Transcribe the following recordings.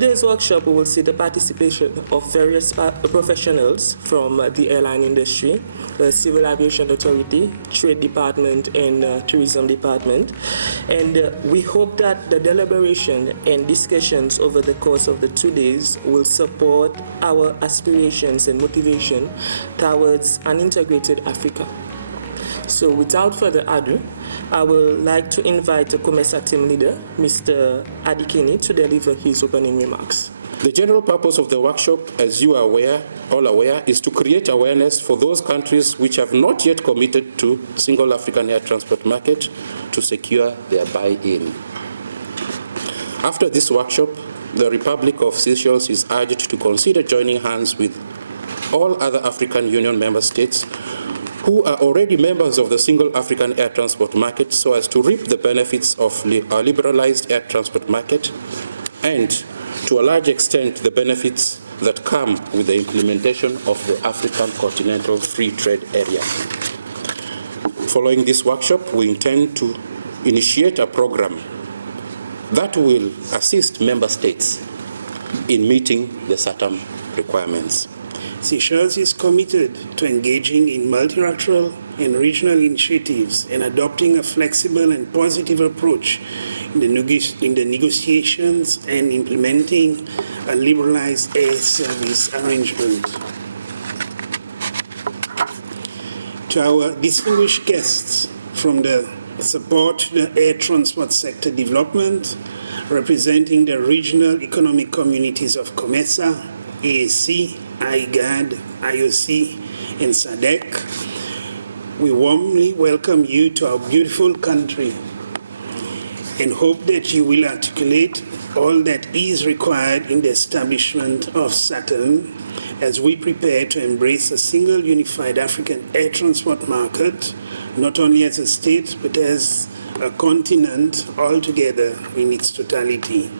today's workshop, we will see the participation of various professionals from the airline industry, the Civil Aviation Authority, Trade Department, and Tourism Department. And we hope that the deliberation and discussions over the course of the 2 days will support our aspirations and motivation towards an integrated Africa. So without further ado, I would like to invite the COMESA team leader, Mr. Adikini, to deliver his opening remarks. The general purpose of the workshop, as you are all aware, is to create awareness for those countries which have not yet committed to single African air transport market to secure their buy-in. After this workshop, the Republic of Seychelles is urged to consider joining hands with all other African Union member states who are already members of the single African air transport market so as to reap the benefits of a liberalized air transport market and, to a large extent, the benefits that come with the implementation of the African Continental Free Trade Area. Following this workshop, we intend to initiate a program that will assist member states in meeting the SAATM requirements. Seychelles is committed to engaging in multilateral and regional initiatives and adopting a flexible and positive approach in the negotiations and implementing a liberalized air service arrangement. To our distinguished guests from the Support to the Air Transport Sector Development, representing the regional economic communities of COMESA, AAC, IGAD, IOC, and SADC, we warmly welcome you to our beautiful country and hope that you will articulate all that is required in the establishment of SAATM as we prepare to embrace a single unified African air transport market, not only as a state, but as a continent altogether in its totality.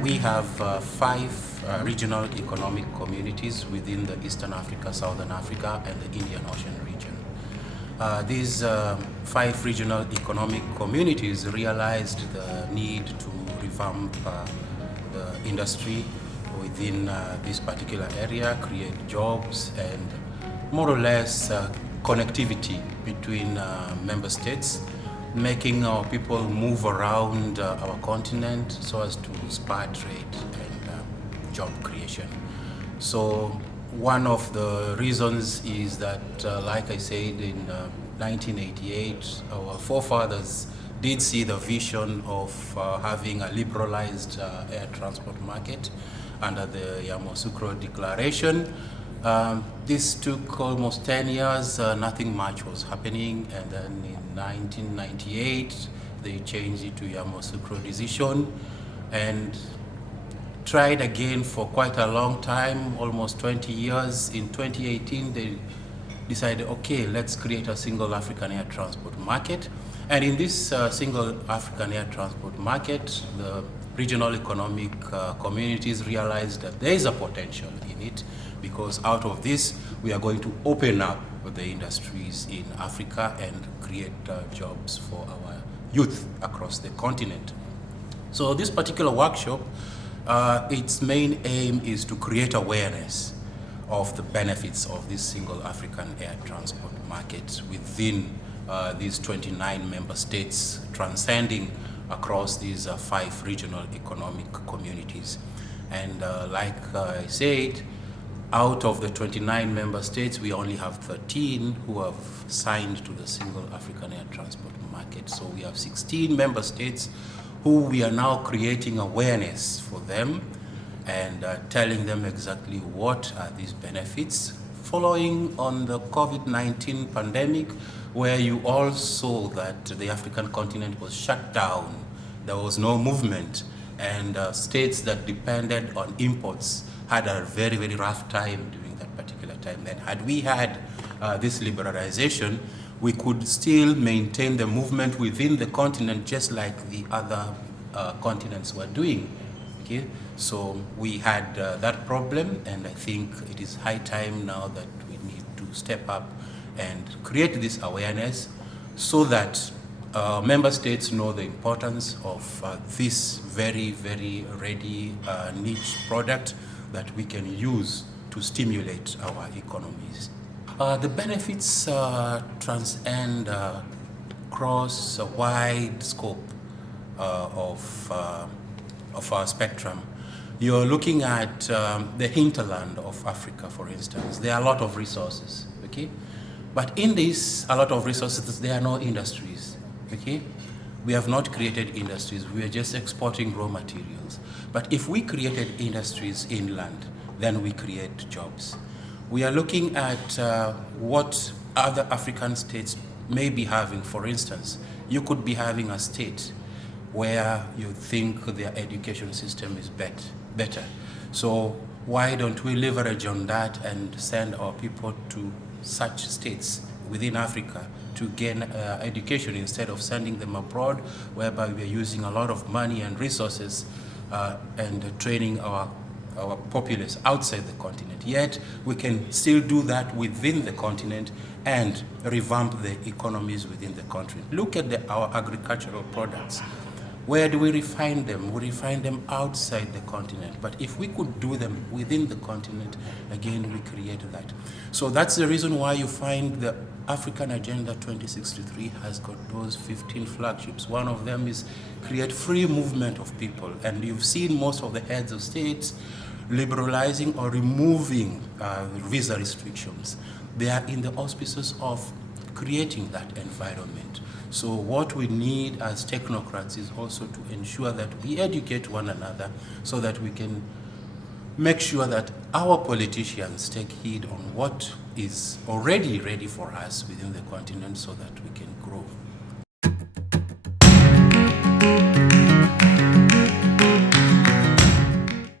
We have 5 regional economic communities within the Eastern Africa, Southern Africa, and the Indian Ocean region. These 5 regional economic communities realized the need to revamp the industry within this particular area, create jobs, and more or less connectivity between member states, making our people move around our continent so as to spur trade and job creation. So one of the reasons is that, like I said, in 1988, our forefathers did see the vision of having a liberalized air transport market under the Yamoussoukro Declaration. This took almost 10 years, nothing much was happening, and then in 1998 they changed it to Yamoussoukro Decision and tried again for quite a long time, almost 20 years. In 2018 they decided, okay, let's create a single African air transport market. And in this single African air transport market, the regional economic communities realized that there is a potential in it, because out of this, we are going to open up the industries in Africa and create jobs for our youth across the continent. So this particular workshop, its main aim is to create awareness of the benefits of this single African air transport market within these 29 member states, transcending across these 5 regional economic communities. And like I said, out of the 29 member states, we only have 13 who have signed to the single African air transport market. So we have 16 member states who we are now creating awareness for them and telling them exactly what are these benefits. Following on the COVID-19 pandemic, where you all saw that the African continent was shut down, there was no movement, and states that depended on imports had a very, very rough time during that particular time. Then had we had this liberalization, we could still maintain the movement within the continent just like the other continents were doing. Okay? So we had that problem, and I think it is high time now that we need to step up and create this awareness so that member states know the importance of this very, very ready niche product that we can use to stimulate our economies. The benefits transcend across a wide scope of our spectrum. You're looking at the hinterland of Africa, for instance. There are a lot of resources, okay? But in this, a lot of resources, there are no industries, okay? We have not created industries. We are just exporting raw materials. But if we created industries inland, then we create jobs. We are looking at what other African states may be having. For instance, you could be having a state where you think their education system is better. So why don't we leverage on that and send our people to such states within Africa to gain education instead of sending them abroad, whereby we are using a lot of money and resources and training our populace outside the continent. Yet we can still do that within the continent and revamp the economies within the country. Look at our agricultural products. Where do we refine them? We refine them outside the continent. But if we could do them within the continent, again, we create that. So that's the reason why you find the African Agenda 2063 has got those 15 flagships. One of them is create free movement of people. And you've seen most of the heads of states liberalizing or removing visa restrictions. They are in the auspices of creating that environment. So what we need as technocrats is also to ensure that we educate one another so that we can make sure that our politicians take heed on what is already ready for us within the continent so that we can grow.